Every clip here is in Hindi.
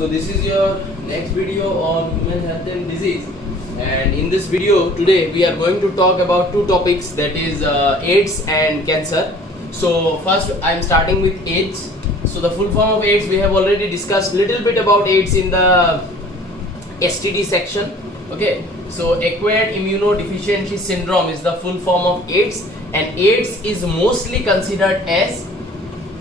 So this is your next video on human health and disease, and in this video today we are going to talk about two topics, that is AIDS and cancer. So first I am starting with AIDS. So the full form of AIDS, we have already discussed little bit about AIDS in the STD section. Okay, so acquired immunodeficiency syndrome is the full form of AIDS, and AIDS is mostly considered as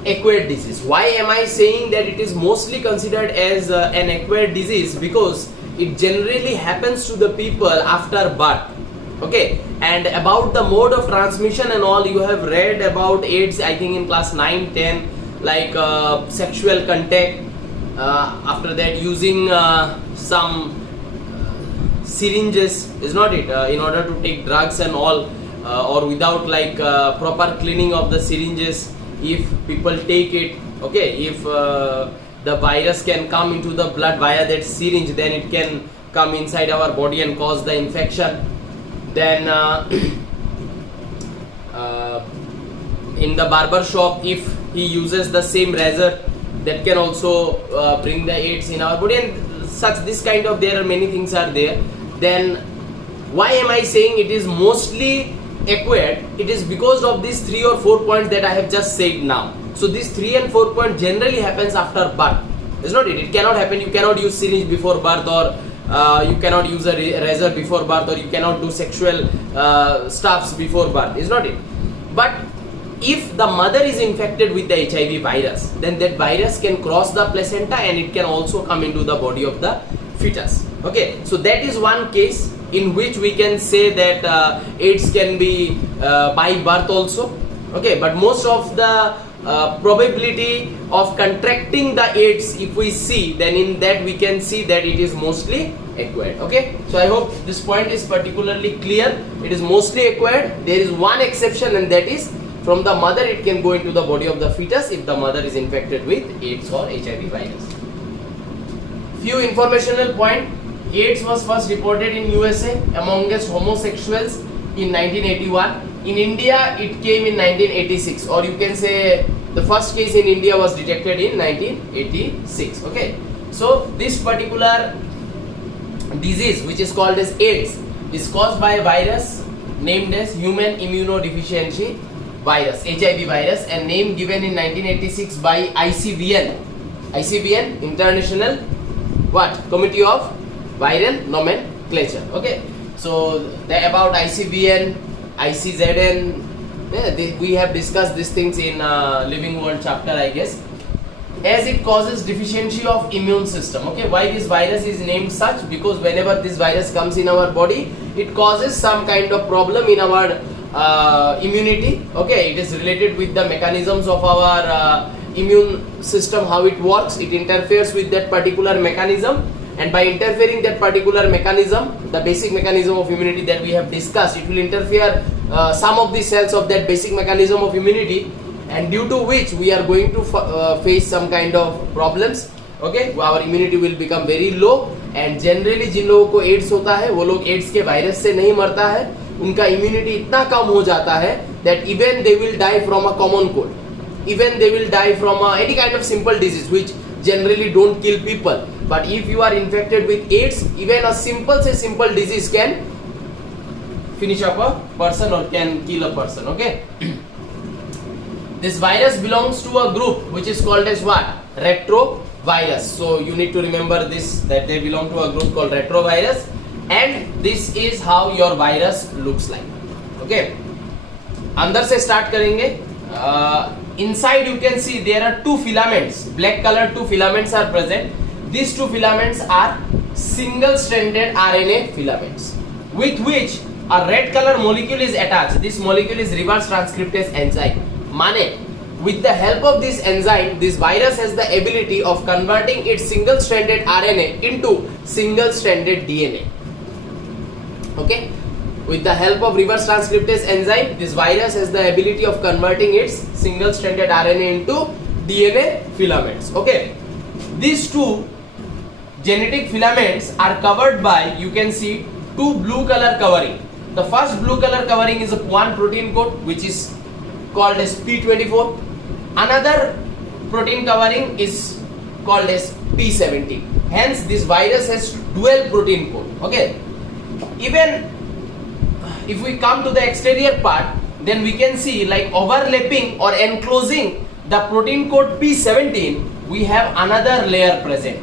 acquired disease. Why am I saying that it is mostly considered as an acquired disease? Because it generally happens to the people after birth. Okay, and about the mode of transmission and all, you have read about AIDS I think in class 9, 10, like sexual contact, after that using some syringes, is not it, in order to take drugs and all, or without like proper cleaning of the syringes. If people take it, okay, if the virus can come into the blood via that syringe, then it can come inside our body and cause the infection. Then in the barber shop, if he uses the same razor, that can also bring the AIDS in our body, and such this kind of, there are many things are there. Then why am I saying it is mostly acquired? It is because of these 3 or 4 points that I have just said now. So these 3 and 4 points generally happens after birth, is not it? It cannot happen, you cannot use syringe before birth, or you cannot use a razor before birth, or you cannot do sexual stuffs before birth, is not it? But if the mother is infected with the HIV virus, then that virus can cross the placenta and it can also come into the body of the fetus. Okay, so that is one case in which we can say that AIDS can be by birth also. Okay, but most of the probability of contracting the AIDS, if we see, then in that we can see that it is mostly acquired. Okay, so I hope this point is particularly clear. It is mostly acquired. There is one exception, and that is from the mother it can go into the body of the fetus if the mother is infected with AIDS or HIV virus. Few informational point. AIDS was first reported in USA amongst homosexuals in 1981. In India it came in 1986, or you can say the first case in India was detected in 1986. Okay, so this particular disease, which is called as AIDS, is caused by a virus named as human immunodeficiency virus, HIV virus, and name given in 1986 by ICVN, International Committee of Viral Nomenclature. Okay, so about ICVN, ICZN, we have discussed these things in Living World chapter, I guess. As it causes deficiency of immune system. Okay, why this virus is named such? Because whenever this virus comes in our body, it causes some kind of problem in our immunity. Okay, it is related with the mechanisms of our immune system, how it works. It interferes with that particular mechanism, and by interfering that particular mechanism, the basic mechanism of immunity that we have discussed, it will interfere some of the cells of that basic mechanism of immunity, and due to which we are going to face some kind of problems. Okay, our immunity will become very low, and generally जिन लोगों को एड्स होता है, वो लोग एड्स के वायरस से नहीं मरता है, उनका इम्यूनिटी इतना कम हो जाता है that even they will die from a common cold, even they will die from any kind of simple disease which generally don't kill people. But if you are infected with AIDS, even a simple disease can finish up a person or can kill a person. Okay, this virus belongs to a group which is called as what? Retrovirus. So you need to remember this, that they belong to a group called retrovirus, and this is how your virus looks like. Okay, अंदर से start करेंगे. Inside you can see there are two filaments, black color two filaments are present. These two filaments are single stranded RNA filaments with which a red color molecule is attached. This molecule is reverse transcriptase enzyme. Mane, with the help of this enzyme, this virus has the ability of converting its single stranded RNA into single stranded DNA. Okay, with the help of reverse transcriptase enzyme, this virus has the ability of converting its single stranded RNA into DNA filaments. Okay, these two genetic filaments are covered by, you can see, two blue color covering. The first blue color covering is one protein coat which is called as P24. Another protein covering is called as P17. Hence this virus has dual protein code. Okay, even if we come to the exterior part, then we can see like overlapping or enclosing the protein code P17, we have another layer present.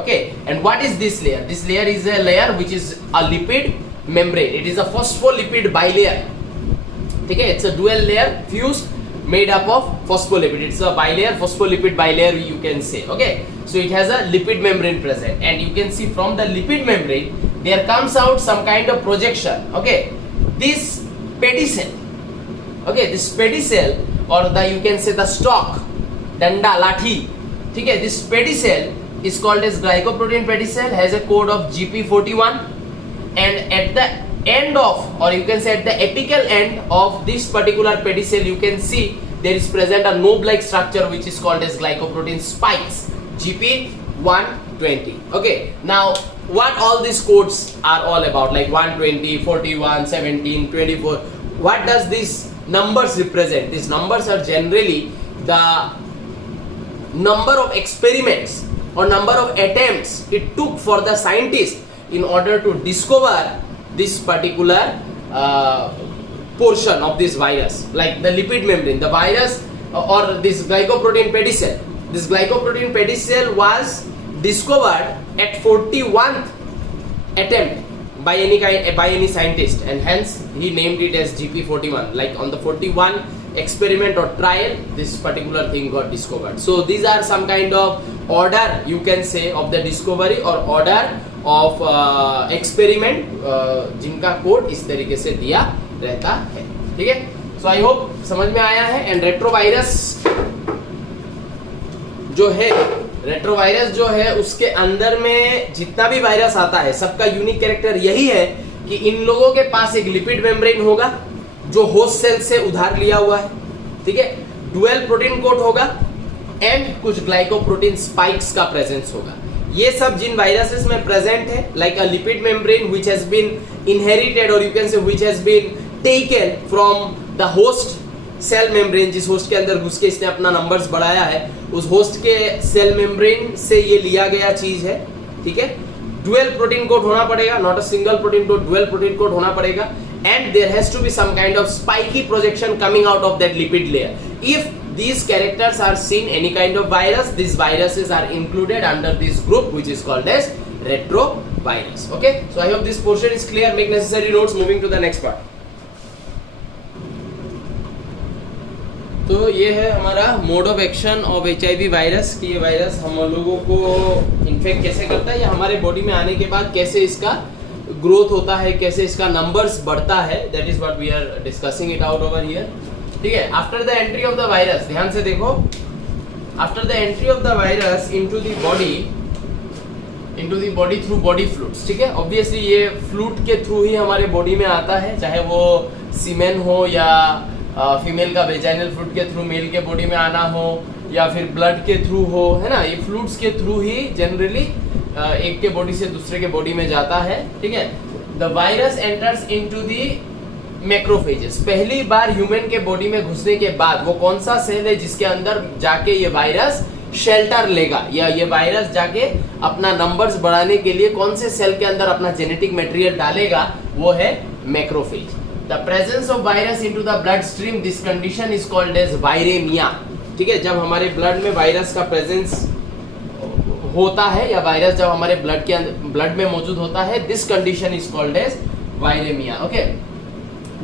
Okay, and what is this layer? This layer is a layer which is a lipid membrane. It is a phospholipid bilayer. Okay, it's a dual layer fused made up of phospholipid. It's a bilayer, phospholipid bilayer you can say. Okay, so it has a lipid membrane present, and you can see from the lipid membrane there comes out some kind of projection. Okay, this pedicel, okay, this pedicel or the you can say the stalk, danda, lathi, okay, this pedicel is called as glycoprotein pedicel, has a code of GP41, and at the end of, or you can say at the apical end of this particular pedicel, you can see there is present a knob-like structure which is called as glycoprotein spikes, GP120. Okay, now what all these codes are all about, like 120, 41, 17, 24, what does these numbers represent? These numbers are generally the number of experiments or number of attempts it took for the scientist in order to discover this particular portion of this virus, like the lipid membrane, the virus or this glycoprotein pedicel. This glycoprotein pedicel was discovered at 41st attempt by any scientist, and hence he named it as GP41. Like on the 41 experiment or trial, this particular thing got discovered. So these are some kind of order you can say of the discovery or order of experiment जिनका कोड इस तरीके से दिया रहता है. ठीक है, सो आई होप समझ में आया है. एंड रेट्रोवायरस जो है उसके अंदर में जितना भी वायरस आता है सबका यूनिक कैरेक्टर यही है कि इन लोगों के पास एक लिपिड मेम्ब्रेन होगा जो होस्ट सेल से उधार लिया हुआ है. ठीक है, डुअल प्रोटीन कोड होगा एंड कुछ ग्लाइकोप्रोटीन स्पाइक्स का प्रेजेंस होगा. ये सब जिन वायरसेस में प्रेजेंट है, like a lipid membrane which has been inherited और you can say which has been taken from the host cell membrane, जिस होस्ट के अंदर घुस के इसने अपना नंबर्स बढ़ाया है, उस होस्ट के सेल मेम्ब्रेन से ये लिया गया चीज है. ठीक है, डुअल प्रोटीन कोड होना पड़ेगा, not a single protein code, dual protein code होना पड़ेगा. And there has to be some kind of spiky projection coming out of that lipid layer. If these characters are seen any kind of virus, these viruses are included under this group which is called as retrovirus. Okay, so I hope this portion is clear. Make necessary notes. Moving to the next part. तो ये है हमारा mode of action of HIV virus कि ये वायरस हम लोगों को इन्फेक्ट कैसे करता है या हमारे बॉडी में आने के बाद कैसे इसका ग्रोथ होता है, कैसे इसका नंबर्स बढ़ता है. That is what we are discussing it out over here. ठीक है, after the entry of the virus, ध्यान से देखो, after the entry of the virus into the body through body fluids. ठीक है, ऑब्वियसली ये फ्लूइड के थ्रू ही हमारे बॉडी में आता है, चाहे वो सीमेन हो या फीमेल का वेजाइनल फ्लूइड के थ्रू मेल के बॉडी में आना हो या फिर ब्लड के थ्रू हो, है ना. ये फ्लूइड्स के थ्रू ही जनरली एक के बॉडी से दूसरे के बॉडी में जाता है. ठीक है, the virus enters into the macrophages. पहली बार ह्यूमन के बॉडी में घुसने के बाद वो कौन सा सेल है जिसके अंदर जाके ये वायरस शेल्टर लेगा या ये वायरस जाके अपना नंबर्स बढ़ाने के लिए कौन से सेल के अंदर अपना जेनेटिक मटेरियल डालेगा, वो है macrophage. The presence of virus into the blood stream, this condition is called as viremia. ठीक है, जब हमारे ब्लड में वायरस का प्रेजेंस होता है या वायरस जब हमारे ब्लड में मौजूद होता है, this condition is called as viremia. Okay,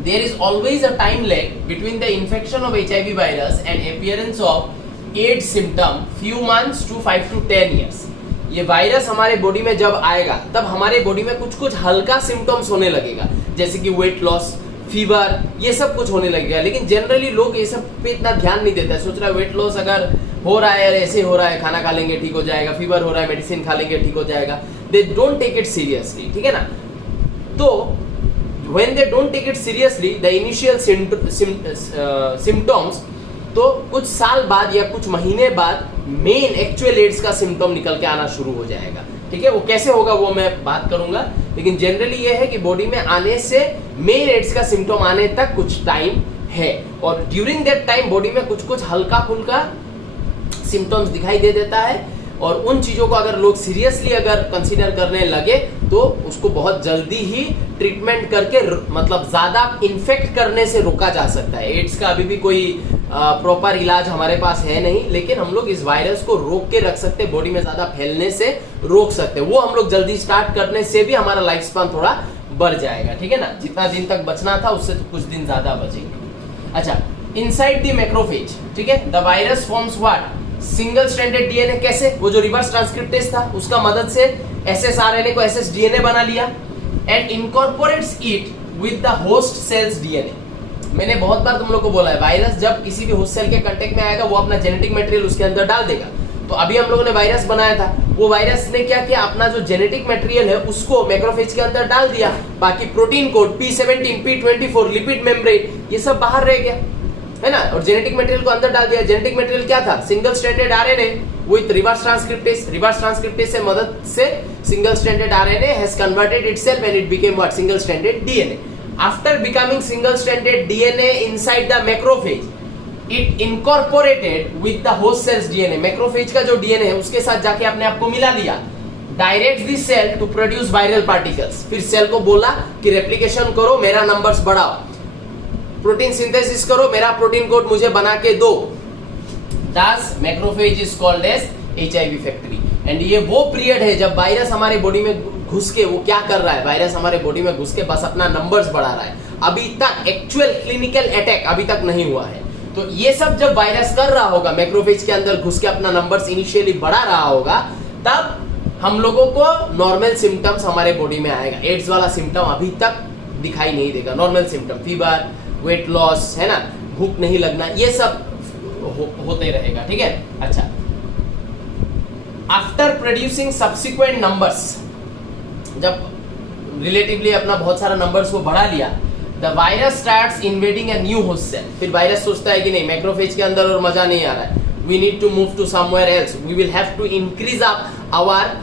there is always a time lag between the infection of HIV virus and appearance of AIDS symptom few months to 5 to 10 years. ये वायरस हमारे बॉडी में जब आएगा तब हमारे बॉडी में कुछ कुछ हल्का सिम्टम्स होने लगेगा, जैसे कि वेट लॉस, फीवर, ये सब कुछ होने लगेगा. लेकिन जनरली लोग ये सब पे इतना ध्यान नहीं देता है. सोच रहा है वेट लॉस अगर हो रहा है, ऐसे हो रहा है, खाना खा लेंगे ठीक हो जाएगा, फीवर हो रहा है मेडिसिन खा लेंगे ठीक हो जाएगा. They don't take it seriously. ठीक है ना. तो when they don't take it seriously the initial symptoms, तो कुछ साल बाद या कुछ महीने बाद मेन एक्चुअल एड्स का सिम्टम निकल के आना शुरू हो जाएगा. ठीक है, वो कैसे होगा वो मैं बात करूंगा, लेकिन जनरली ये है कि बॉडी में आने से मेन एड्स का सिम्टम आने तक कुछ टाइम है, और ड्यूरिंग दैट टाइम बॉडी में कुछ कुछ हल्का फुल्का सिम्टम्स दिखाई दे देता है, और उन चीज़ों को अगर लोग सीरियसली अगर कंसीडर करने लगे तो उसको बहुत जल्दी ही ट्रीटमेंट करके मतलब ज़्यादा इन्फेक्ट करने से रोका जा सकता है। एड्स का अभी भी कोई प्रॉपर इलाज हमारे पास है नहीं, लेकिन हम लोग इस वायरस को रोक के रख सकते हैं, बॉडी में ज़्यादा फैलने से रोक सकते हैं। वो हम लोग जल्दी स्टार्ट करने से भी हमारा लाइफ स्पान थोड़ा बढ़ जाएगा, ठीक है ना। जितना दिन तक बचना था उससे तो कुछ दिन ज़्यादा बचेंगे। अच्छा, इनसाइड द मैक्रोफेज, ठीक है, the virus forms what, single stranded DNA. कैसे? वो जो रिवर्स ट्रांसक्रिप्टेज था उसका मदद से एसएसआरएनए को एसएसडीएनए बना लिया and incorporates it with the host cells DNA. मैंने बहुत बार तुम लोग को बोला है, वायरस जब किसी भी होस्ट सेल के कांटेक्ट में आएगा वो अपना जेनेटिक मटेरियल उसके अंदर डाल देगा। तो अभी हम लोगों ने वायरस बनाया था, वो वायरस ने क्या किया, अपना जो जेनेटिक मटेरियल है उसको मैक्रोफेज के अंदर डाल दिया। बाकी protein code P17, P24, lipid membrane, ये सब बाहर रह गया, है ना। और जेनेटिक मटेरियल को अंदर डाल दिया। जेनेटिक मटेरियल क्या था? Single stranded RNA with reverse transcriptase. Reverse transcriptase से मदद से single stranded RNA has converted itself and it became what, single stranded DNA. After becoming single stranded DNA inside the macrophage, it incorporated with the host cells DNA. Macrophage का जो डीएनए है उसके साथ जाके अपने आप को मिला लिया। Direct the cell to produce viral particles. फिर सेल को बोला कि रेप्लिकेशन करो, मेरा नंबर्स बढ़ाओ, प्रोटीन सिंथेसिस करो, मेरा प्रोटीन कोड मुझे बना के दो। Thus, macrophage is called as HIV factory. And ये वो पीरियड है जब वायरस हमारे बॉडी में घुस के वो क्या कर रहा है, वायरस हमारे बॉडी में घुस के बस अपना नंबर्स बढ़ा रहा है। अभी तक एक्चुअल क्लिनिकल अटैक अभी तक नहीं हुआ है। तो ये सब जब वायरस कर रहा होगा, मैक्रोफेज के अंदर घुस के अपना नंबर्स इनिशियली बढ़ा रहा होगा, तब हम लोगों को नॉर्मल सिम्टम्स हमारे बॉडी में आएगा। एड्स वाला सिम्टम अभी तक दिखाई नहीं देगा। Normal symptom, fever, weight loss, है ना, भूख नहीं लगना, ये सब होते रहेगा, ठीक है। अच्छा, आफ्टर प्रोड्यूसिंग सब्सिक्वेंट नंबर्स, जब रिलेटिवली अपना बहुत सारा नंबर्स को बढ़ा लिया, the virus starts invading a new host cell. फिर वायरस सोचता है कि नहीं, मैक्रोफेज के अंदर और मजा नहीं आ रहा है, we need to move to somewhere else, we will have to increase up our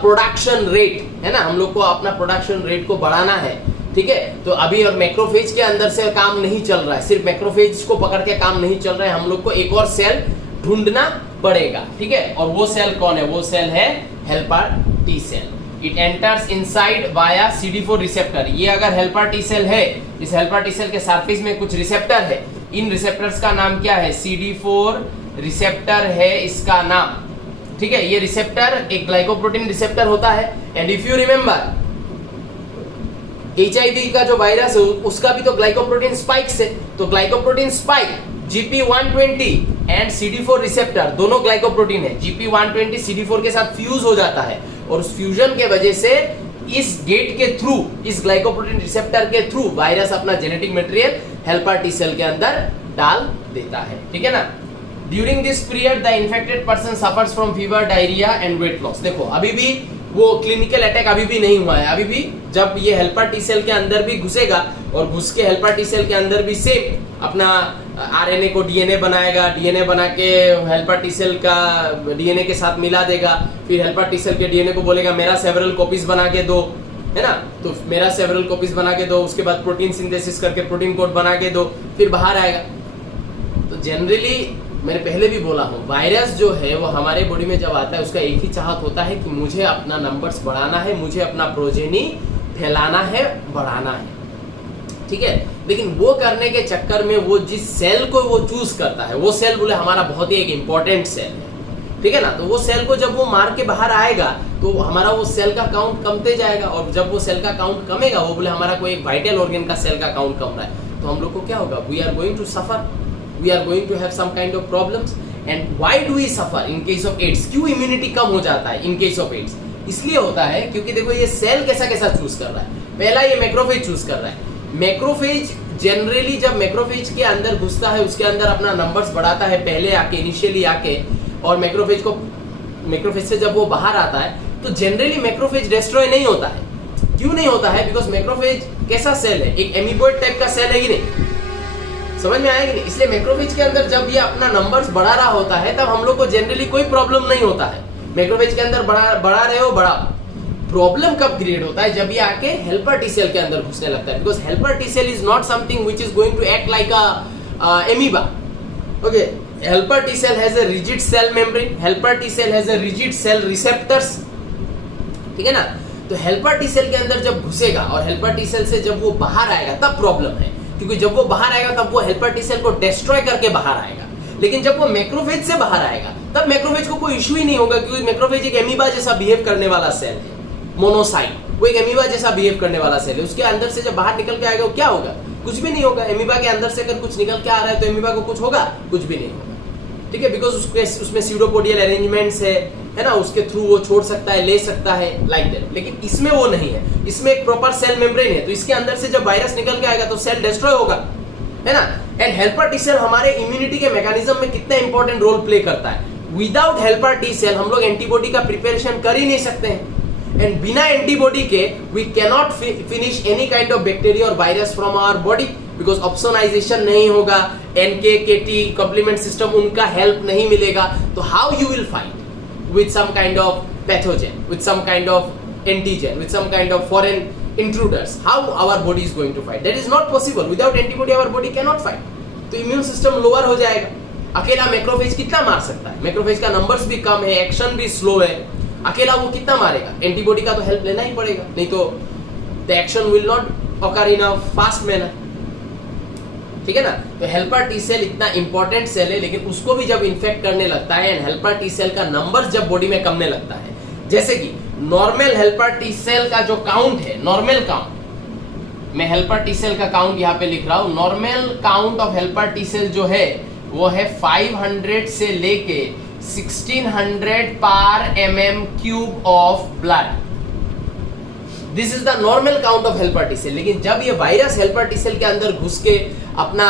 production rate, है ना। हम लोग को अपना प्रोडक्शन रेट को बढ़ाना है, ठीक है। तो अभी और मैक्रोफेज के अंदर से काम नहीं चल रहा है, सिर्फ मैक्रोफेज को पकड़ के काम नहीं चल रहा है, हम लोग को एक और सेल ढूंढना पड़ेगा, ठीक है। और वो सेल कौन है? वो सेल है helper T cell. It enters inside via CD4 receptor. ये अगर हेल्पर टी सेल है, इस हेल्पर टी सेल के सरफेस में कुछ रिसेप्टर है, इन रिसेप्टर्स का नाम क्या है? CD4 रिसेप्टर है इसका नाम, ठीक है। ये रिसेप्टर एक ग्लाइकोप्रोटीन रिसेप्टर होता है। And if you remember, HIV का जो वायरस है उसका भी तो ग्लाइकोप्रोटीन स्पाइक से, तो glycoprotein spike GP120 and CD4 receptor दोनों ग्लाइकोप्रोटीन है। GP120 CD4 के साथ फ्यूज हो जाता है और उस फ्यूजन के वजह से इस गेट के थ्रू, इस ग्लाइकोप्रोटीन रिसेप्टर के थ्रू वायरस अपना genetic material helper T cell के अंदर डाल देता है, ठीक है ना। During this period the infected person suffers from fever, diarrhoea and weight loss. देखो, अभी भी वो क्लिनिकल अटैक अभी भी नहीं हुआ है। अभी भी जब ये हेल्पर टी सेल के अंदर भी घुसेगा और घुस के हेल्पर टी सेल के अंदर भी सेम अपना आरएनए को डीएनए बनाएगा, डीएनए बना के हेल्पर टी सेल का डीएनए के साथ मिला देगा। फिर हेल्पर टी सेल के डीएनए को बोलेगा मेरा सेवरल कॉपीज बना के दो, है ना। तो मेरा सेवरल कॉपीज बना के दो, उसके बाद प्रोटीन सिंथेसिस करके प्रोटीन कोड बना के दो, फिर बाहर आएगा। तो जनरली मैंने पहले भी बोला हूँ, वायरस जो है वो हमारे बॉडी में जब आता है उसका एक ही चाहत होता है कि मुझे अपना नंबर्स बढ़ाना है, मुझे अपना प्रोजेनी फैलाना है, बढ़ाना है, ठीक है। लेकिन वो करने के चक्कर में वो जिस सेल को वो चूज करता है, वो सेल बोले हमारा बहुत ही एक इंपॉर्टेंट सेल है, ठीक है ना। तो वो सेल को जब वो मार के बाहर आएगा तो हमारा वो सेल का काउंट कमते जाएगा, और जब वो सेल का काउंट कमेगा, वो बोले हमारा कोई एक वाइटल ऑर्गन का सेल का काउंट कम रहा है, तो हम लोग को क्या होगा? We are going to suffer, we are going to have some kind of problems. And why do we suffer in case of AIDS? क्यों इम्यूनिटी कम हो जाता है in case of AIDS? इसलिए होता है क्योंकि देखो ये सेल कैसा कैसा चूज कर रहा है। पहला ये मैक्रोफेज चूज कर रहा है। मैक्रोफेज जनरली जब मैक्रोफेज के अंदर घुसता है, उसके अंदर अपना नंबर्स बढ़ाता है पहले आके, इनिशियली आके, और मैक्रोफेज से जब वो बाहर आता है तो जनरली मैक्रोफेज डिस्ट्रॉय नहीं होता है। क्यों नहीं होता है? बिकॉज मैक्रोफेज कैसा सेल है? एक एमीबॉइड टाइप का सेल है कि नहीं? समझ में आएगी नहीं? इसलिए मैक्रोफेज के अंदर जब ये अपना नंबर्स बढ़ा रहा होता है तब हम लोग को जनरली कोई प्रॉब्लम नहीं होता है। मैक्रोफेज के अंदर बढ़ा रहे हो, बढ़ा। प्रॉब्लम कब क्रिएट होता है? जब ये आके हेल्पर टी सेल के अंदर घुसने लगता है, because helper T cell is not something which is going to act like a amoeba. Okay, helper T cell has a rigid cell membrane, helper T cell has a rigid cell receptors, ठीक है ना। तो हेल्पर टी सेल के अंदर जब घुसेगा और हेल्पर टी सेल से जब वो बाहर आएगा तब प्रॉब्लम है, क्योंकि जब वो बाहर आएगा तब वो हेल्पर टी सेल को डिस्ट्रॉय करके बाहर आएगा। लेकिन जब वो मैक्रोफेज से बाहर आएगा तब मैक्रोफेज को कोई इश्यू ही नहीं होगा, क्योंकि मैक्रोफेज एक एमीबा जैसा बिहेव करने वाला सेल है, मोनोसाइट, वो एक एमीबा जैसा बिहेव करने वाला सेल है। उसके अंदर से जब बाहर निकल के आएगा वो क्या होगा, कुछ भी नहीं होगा। एमीबा के अंदर से अगर कुछ निकल के आ रहा है तो एमीबा को कुछ होगा, कुछ भी नहीं होगा, ठीक है, बिकॉज उसमें स्यूडोपोडियल अरेंजमेंट्स है ना, उसके थ्रू वो छोड़ सकता है, ले सकता है, लाइक दैट। लेकिन इसमें वो नहीं है, इसमें एक प्रॉपर सेल मेम्ब्रेन है, तो इसके अंदर से जब वायरस निकल के आएगा तो सेल डिस्ट्रॉय होगा, है ना। एंड हेल्पर टी सेल हमारे इम्यूनिटी के मैकेनिज्म में कितना इंपॉर्टेंट रोल प्ले करता है। विदाउट हेल्पर टी सेल हम लोग एंटीबॉडी का प्रिपरेशन कर ही नहीं सकते हैं, एंड बिना एंटीबॉडी के we cannot finish any kind of bacteria और virus from our body, because opsonisation नहीं होगा, एनके केटी कॉम्प्लीमेंट सिस्टम उनका हेल्प नहीं मिलेगा। तो how you will fight with some kind of pathogen, with some kind of antigen, with some kind of foreign intruders? How our body is going to fight? That is not possible. Without antibody our body cannot fight. तो immune system lower हो जाएगा। अकेला मैक्रोफेज कितना मार सकता है, मैक्रोफेज का नंबर्स भी कम है, एक्शन भी स्लो है, अकेला वो कितना मारेगा। एंटीबॉडी का तो हेल्प लेना ही पड़ेगा, नहीं तो the action will not occur in a fast manner, ठीक है ना। तो हेल्पर टी सेल इतना इंपॉर्टेंट सेल है, लेकिन उसको भी जब इन्फेक्ट करने लगता है एंड हेल्पर टी सेल का नंबर जब बॉडी में कमने लगता है, जैसे कि नॉर्मल हेल्पर टी सेल का जो काउंट है, नॉर्मल काउंट, मैं हेल्पर टी सेल का काउंट यहाँ पे लिख रहा हूँ, normal count of helper T cell जो है वो है 500 से लेके 1600 पर mm³ of blood. This is the normal count of helper T cell. लेकिन जब ये वायरस हेल्पर टी सेल के अंदर घुस के अपना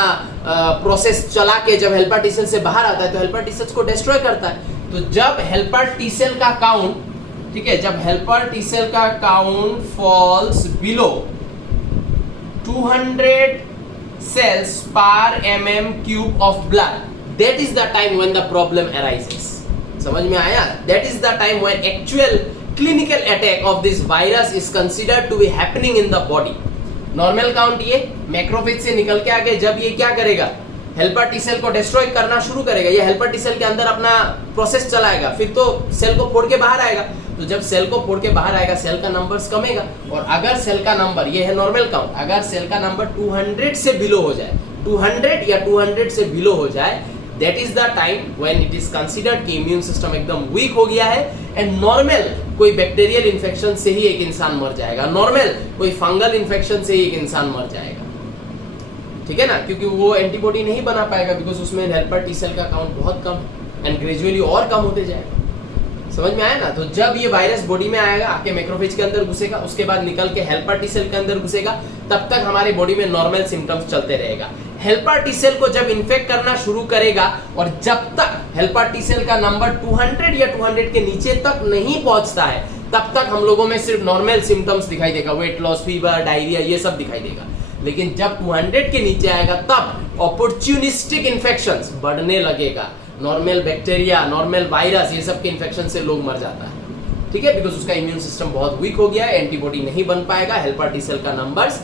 प्रोसेस चला के जब हेल्पर टी सेल से बाहर आता है तो हेल्पर टी सेल्स को डिस्ट्रॉय करता है। तो जब हेल्पर टी सेल का काउंट, ठीक है, जब हेल्पर टी सेल का count falls below 200 cells per mm³ of blood, that is the time when the problem arises. समझ में आया? That is the time when actual clinical attack of this virus is considered to be happening in the body. Normal count ये मैक्रोफेज से निकल के आगे जब ये क्या करेगा, हेल्पर टी सेल को डिस्ट्रॉय करना शुरू करेगा, ये हेल्पर टी सेल के अंदर अपना प्रोसेस चलाएगा, फिर तो सेल को फोड़ के बाहर आएगा। तो जब सेल को फोड़ के बाहर आएगा सेल का नंबर्स कमेगा, और अगर सेल का नंबर, ये है नॉर्मल काउंट, अगर सेल का नंबर 200 से बिलो हो जाए, 200 या 200 से बिलो हो जाए, that is the time when it is considered कि इम्यून सिस्टम एकदम वीक हो गया है एंड नॉर्मल कोई बैक्टीरियल इन्फेक्शन से ही एक इंसान मर जाएगा, नॉर्मल कोई फंगल इन्फेक्शन से ही एक इंसान मर जाएगा, ठीक है ना, क्योंकि वो एंटीबॉडी नहीं बना पाएगा बिकॉज उसमें हेल्पर टी सेल का काउंट बहुत कम एंड ग्रेजुअली और कम होते जाएगा। समझ में आया ना? तो जब ये वायरस बॉडी में आएगा, आपके मैक्रोफेज के अंदर घुसेगा, उसके बाद निकल के हेल्पर टी सेल के अंदर घुसेगा, तब तक हमारे बॉडी में नॉर्मल सिम्टम्स चलते रहेगा। हेल्पर टी सेल को जब इन्फेक्ट करना शुरू करेगा और जब तक हेल्पर टी सेल का नंबर 200 या 200 के नीचे तक नहीं पहुंचता है, तब तक हम लोगों में सिर्फ नॉर्मल सिम्टम्स दिखाई देगा, वेट लॉस, फीवर, डायरिया, ये सब दिखाई देगा। लेकिन जब 200 के नीचे आएगा तब अपॉर्चुनिस्टिक इन्फेक्शंस बढ़ने लगेगा, नॉर्मल बैक्टीरिया, नॉर्मल वायरस, ये सब के इन्फेक्शन से लोग मर जाता है, ठीक है, बिकॉज उसका इम्यून सिस्टम बहुत वीक हो गया है, एंटीबॉडी नहीं बन पाएगा, हेल्पर टी सेल का नंबर्स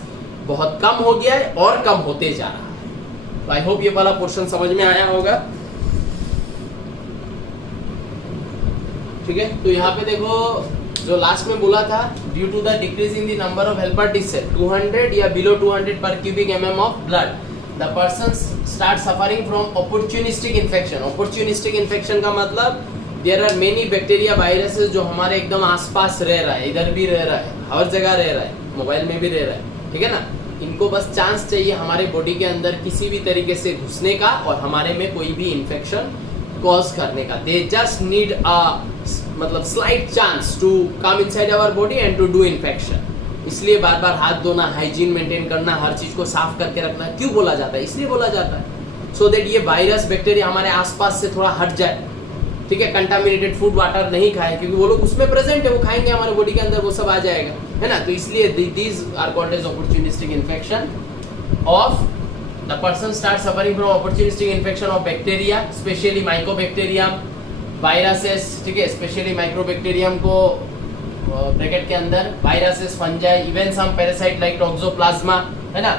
बहुत कम हो गया है और कम होते जा रहा है। तो आई होप ये वाला पोर्शन समझ में आया होगा, ठीक है। तो यहाँ पे देखो जो लास्ट में बोला था, due to the decrease in the number of helper T cell 200 या बिलो 200 पर cubic mm of blood, the person start suffering from opportunistic infection. Opportunistic infection का मतलब there are many bacteria, viruses जो हमारे एकदम आसपास रह रहा है, इधर भी रह रहा है, हर जगह रह रहा है, मोबाइल में भी रह रहा है, ठीक है ना। इनको बस चांस चाहिए हमारे बॉडी के अंदर किसी भी तरीके से घुसने का और हमारे में कोई भी इन्फेक्शन कॉज करने का। दे जस्ट नीड अ मतलब slight chance to come inside our body and to do infection. इसलिए बार बार हाथ धोना, हाइजीन मेंटेन करना, हर चीज को साफ करके रखना क्यों बोला जाता है? इसलिए बोला जाता है सो दैट ये वायरस बैक्टीरिया हमारे आसपास से थोड़ा हट जाए, ठीक है। कंटामिनेटेड फूड, वाटर नहीं खाए, क्योंकि वो लोग उसमें प्रेजेंट है, वो खाएंगे हमारे बॉडी के अंदर, वो सब आ जाएगा, है ना। तो इसलिए these are called as opportunistic infection of the person start suffering from opportunistic infection of bacteria, specially mycobacterium, viruses, ठीक है, स्पेशली माइक्रोबैक्टीरियम को ब्रैकेट के अंदर, viruses, fungi, even some parasite like toxoplasma, है ना।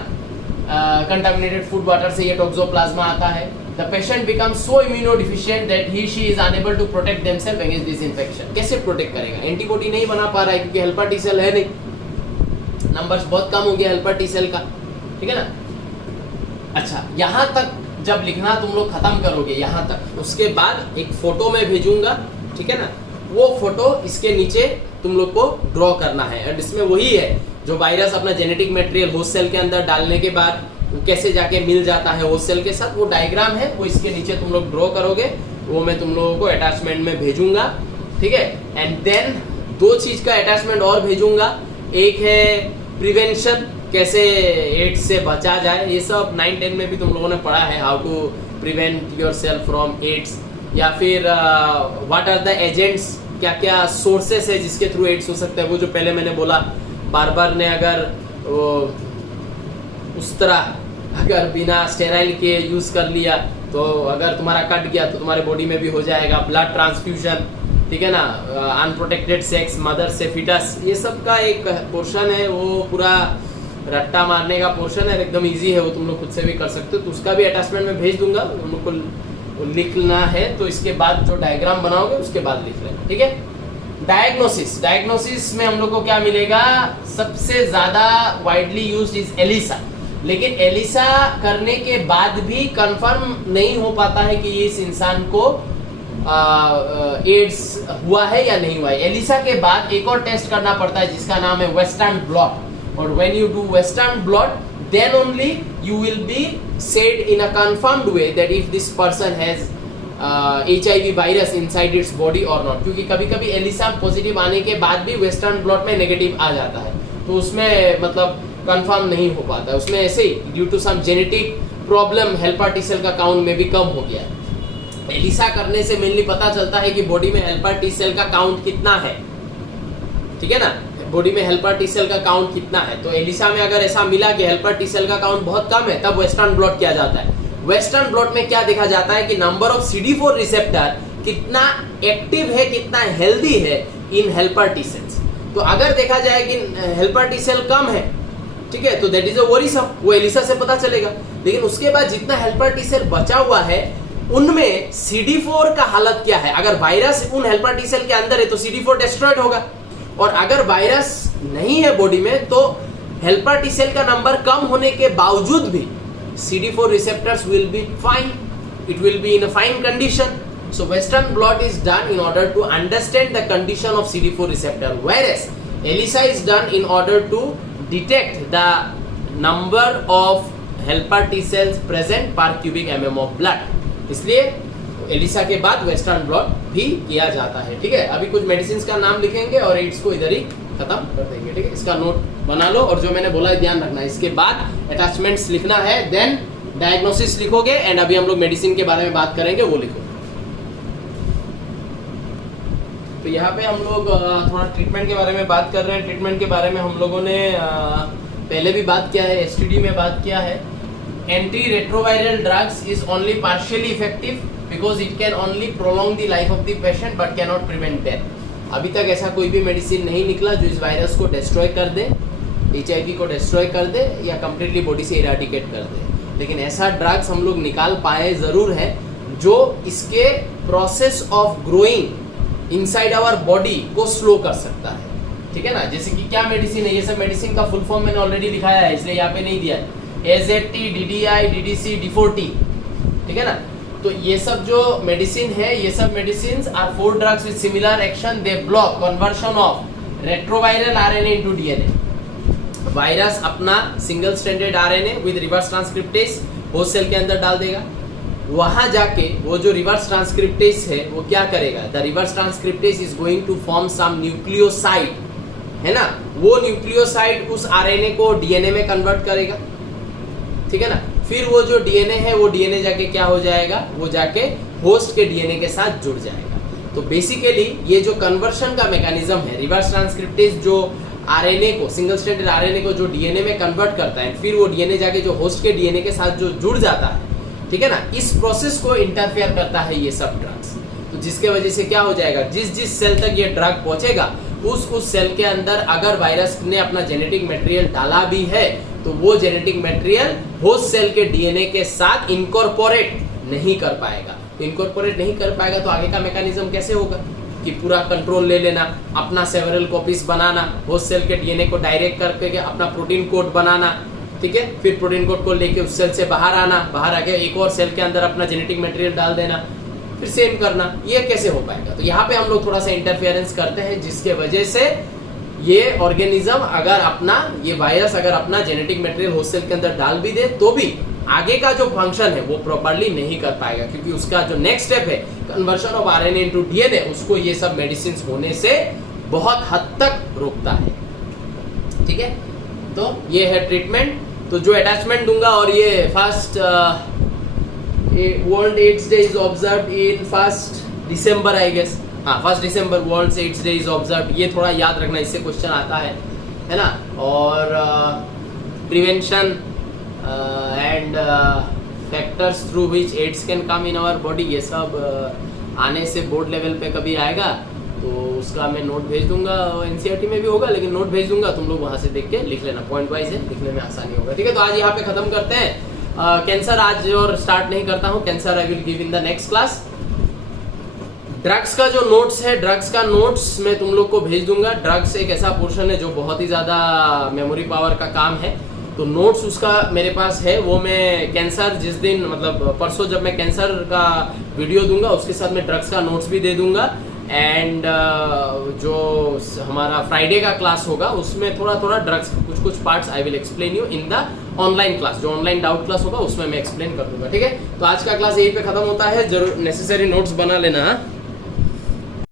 कंटामिनेटेड फूड वाटर से ये टोक्सोप्लाज्मा आता है, the patient becomes so immunodeficient that he she is unable to protect themselves against this infection. कैसे प्रोटेक्ट करेगा? एंटीबॉडी नहीं बना पा रहा है क्योंकि हेल्पर टी सेल है नहीं, नंबर्स बहुत कम हो गया हेल्पर टी सेल का, ठीक है ना। अच्छा, यहाँ तक जब लिखना तुम लोग खत्म करोगे यहाँ तक, उसके बाद एक फोटो में भेजूंगा, ठीक है ना। वो फोटो इसके नीचे तुम लोग को ड्रॉ करना है, और इसमें वही है जो वायरस अपना जेनेटिक मटेरियल होस्ट सेल के अंदर डालने के बाद वो कैसे जाके मिल जाता है होस्ट सेल के साथ, वो डायग्राम है, वो इसके नीचे तुम लोग ड्रॉ करोगे, वो मैं तुम लोगों को अटैचमेंट में भेजूंगा, ठीक है। एंड देन दो चीज का अटैचमेंट और भेजूंगा, एक है प्रिवेंशन, कैसे एड्स से बचा जाए, ये सब 9-10 में भी तुम लोगों ने पढ़ा है, how to prevent yourself from AIDS, या फिर व्हाट आर द एजेंट्स, क्या क्या सोर्सेस है जिसके थ्रू एड्स हो सकता है, वो जो पहले मैंने बोला, बार ने अगर उस तरह अगर बिना स्टेराइल के यूज कर लिया तो अगर तुम्हारा कट गया तो तुम्हारे बॉडी में भी हो जाएगा, ब्लड ट्रांसफ्यूजन, ठीक है ना, अनप्रोटेक्टेड सेक्स मदर से फिटस, ये सब का एक पोर्शन है, वो पूरा रट्टा मारने का पोर्शन है, एकदम इजी है, वो तुम लोग खुद से भी कर सकते हो, तो उसका भी अटैचमेंट में भेज दूंगा, तुम लोग को लिखना है तो इसके बाद जो डायग्राम बनाओगे उसके बाद लिख लेना, ठीक है। डायग्नोसिस में हम लोग को क्या मिलेगा, सबसे ज्यादा वाइडली यूज्ड इज एलिसा, लेकिन एलिसा करने के बाद भी कंफर्म नहीं हो पाता है कि इस इंसान को एड्स हुआ है या नहीं हुआ है। एलिसा के बाद एक और टेस्ट करना पड़ता है जिसका नाम है वेस्टर्न ब्लॉट, और when you do western blot then only you will be said in a confirmed way that if this person has HIV virus inside its body or not, क्योंकि कभी कभी एलिसा पॉजिटिव आने के बाद भी वेस्टर्न ब्लॉट में नेगेटिव आ जाता है, तो उसमें मतलब कंफर्म नहीं हो पाता, उसमें ऐसे ही due to some genetic problem helper T cell का काउंट में भी कम हो गया है। एलिसा करने से मेनली पता चलता है कि बॉडी में हेल्पर टी सेल का काउंट कितना है, ठीक है ना, बॉडी में हेल्पर टी सेल का काउंट कितना है। तो एलिसा में अगर ऐसा मिला कि हेल्पर टी सेल का काउंट बहुत कम है, तब वेस्टर्न ब्लॉट किया जाता है। वेस्टर्न ब्लॉट में क्या देखा जाता है कि नंबर ऑफ CD4 रिसेप्टर कितना एक्टिव है, कितना हेल्दी है इन हेल्पर टी सेल्स। तो अगर देखा जाए कि हेल्पर टी सेल कम है, ठीक है, तो दैट इज अ वरीसम, वो एलिसा से पता चलेगा। लेकिन उसके बाद जितना हेल्पर टी सेल बचा हुआ है उनमें CD4 का हालत क्या है, अगर वायरस उन हेल्पर टी सेल के अंदर है तो CD4 डिस्ट्रॉयड होगा, और अगर वायरस नहीं है बॉडी में तो हेल्पर टी सेल का नंबर कम होने के बावजूद भी CD4 receptors will be fine, it will be in a fine condition. So western blot is done in order to understand the condition of CD4 receptor, whereas ELISA is done in order to detect the number of helper T cells present per cubic mm of blood. इसलिए एलिसा के बाद वेस्टर्न ब्लॉट भी किया जाता है, ठीक है। अभी कुछ मेडिसिन का नाम लिखेंगे और एड्स को इधर ही खत्म कर देंगे, ठीक है। इसका नोट बना लो, और जो मैंने बोला ध्यान रखना है, इसके बाद अटैचमेंट्स लिखना है, देन डायग्नोसिस लिखोगे, एंड अभी हम लोग मेडिसिन के बारे में बात करेंगे, वो लिखो। तो यहाँ पे हम लोग थोड़ा ट्रीटमेंट के बारे में बात कर रहे हैं। ट्रीटमेंट के बारे में हम लोगों ने पहले भी बात किया है, STD में बात किया है। Anti retroviral drugs is only partially effective because it can only prolong the life of the patient but can not prevent death. अभी तक ऐसा कोई भी मेडिसिन नहीं निकला जो इस वायरस को डिस्ट्रॉय कर दे, HIV को डिस्ट्रॉय कर दे या कंप्लीटली बॉडी से इराडिकेट कर दे। लेकिन ऐसा ड्रग्स हम लोग निकाल पाए ज़रूर है जो इसके process of growing inside our body को स्लो कर सकता है, ठीक है ना। जैसे कि क्या मेडिसिन है, ये सब मेडिसिन का फुल फॉर्म मैंने ऑलरेडी लिखाया है, इसलिए यहाँ पे नहीं दिया है। AZT, DDI, DDC, D4T, ठीक है ना। तो ये सब जो मेडिसिन है, ये सब medicine are 4 drugs with similar action, they block conversion of retroviral RNA इनटू DNA। वायरस अपना single stranded RNA with reverse transcriptase host cell के अंदर डाल देगा। वहां जाके वो जो रिवर्स ट्रांसक्रिप्टेज है वो क्या करेगा, the reverse transcriptase is going to form some nucleoside, है ना। वो न्यूक्लियोसाइड उस RNA को DNA में कन्वर्ट करेगा, ठीक है ना। फिर वो जो DNA है वो DNA जाके क्या हो जाएगा, वो जाके होस्ट के DNA के साथ जुड़ जाएगा। तो बेसिकली ये जो कन्वर्शन का मैकेनिज्म है, रिवर्स ट्रांसक्रिप्टेज जो RNA को, सिंगल स्ट्रैंडेड RNA को जो DNA में कन्वर्ट करता है, फिर वो DNA जाके जो होस्ट के DNA के साथ जो जुड़ जाता है, ठीक है ना, इस प्रोसेस को इंटरफेयर करता है ये सब ड्रग्स। तो जिसके वजह से क्या हो जाएगा, जिस जिस सेल तक ये ड्रग पहुंचेगा उस सेल के अंदर अगर वायरस ने अपना जेनेटिक मटेरियल डाला भी है तो वो जेनेटिक मटेरियल होस्ट सेल के DNA के साथ इनकॉर्पोरेट नहीं कर पाएगा। तो इनकॉर्पोरेट नहीं कर पाएगा तो आगे का मैकेनिज्म कैसे होगा कि पूरा कंट्रोल ले लेना, अपना सेवरल कॉपीज बनाना, होस्ट सेल के डीएनए को डायरेक्ट करके अपना प्रोटीन कोड बनाना, ठीक है, फिर प्रोटीन कोड को लेके उस सेल से बाहर आना, बाहर आके एक और सेल के अंदर अपना जेनेटिक मटेरियल डाल देना, फिर सेम करना, ये कैसे हो पाएगा। तो यहाँ पे हम लोग थोड़ा सा इंटरफेरेंस करते हैं जिसके वजह से ये ऑर्गेनिज्म अगर अपना, ये वायरस अगर अपना जेनेटिक मटेरियल होस्ट सेल के अंदर डाल भी दे तो भी आगे का जो फंक्शन है वो प्रॉपर्ली नहीं कर पाएगा, क्योंकि उसका जो नेक्स्ट स्टेप है conversion of RNA into DNA, उसको ये सब मेडिसिन होने से बहुत हद तक रोकता है, ठीक है। तो ये है ट्रीटमेंट। तो जो अटैचमेंट दूंगा, और ये first world AIDS day is observed in 1 December I guess, हाँ 1 December world AIDS day is observed, ये थोड़ा याद रखना, इससे क्वेश्चन आता है ना। और prevention and factors through which AIDS can come in our body, ये सब आने से बोर्ड लेवल पे कभी आएगा तो उसका मैं नोट भेज दूंगा, एनसीईआरटी में भी होगा लेकिन नोट भेज दूंगा, तुम लोग वहां से देख के लिख लेना, पॉइंट वाइज है, लिखने में आसानी होगा, ठीक है। तो आज यहाँ पे खत्म करते हैं। कैंसर आज और स्टार्ट नहीं करता हूँ, cancer I will give in the next class. Drugs का जो नोट्स है, ड्रग्स का नोट्स मैं तुम लोग को भेज दूंगा। ड्रग्स एक ऐसा पोर्शन है जो बहुत ही ज्यादा मेमोरी पावर का काम है, तो नोट्स उसका मेरे पास है, वो मैं कैंसर जिस दिन, मतलब परसों जब मैं कैंसर का वीडियो दूंगा उसके साथ मैं ड्रग्स का नोट्स भी दे दूंगा। एंड जो हमारा फ्राइडे का क्लास होगा उसमें थोड़ा थोड़ा ड्रग्स कुछ parts I will explain you in the online class, जो ऑनलाइन डाउट क्लास होगा उसमें मैं एक्सप्लेन कर दूंगा, ठीक है। तो आज का क्लास यहीं पे खत्म होता है, जरूर नेसेसरी नोट्स बना लेना।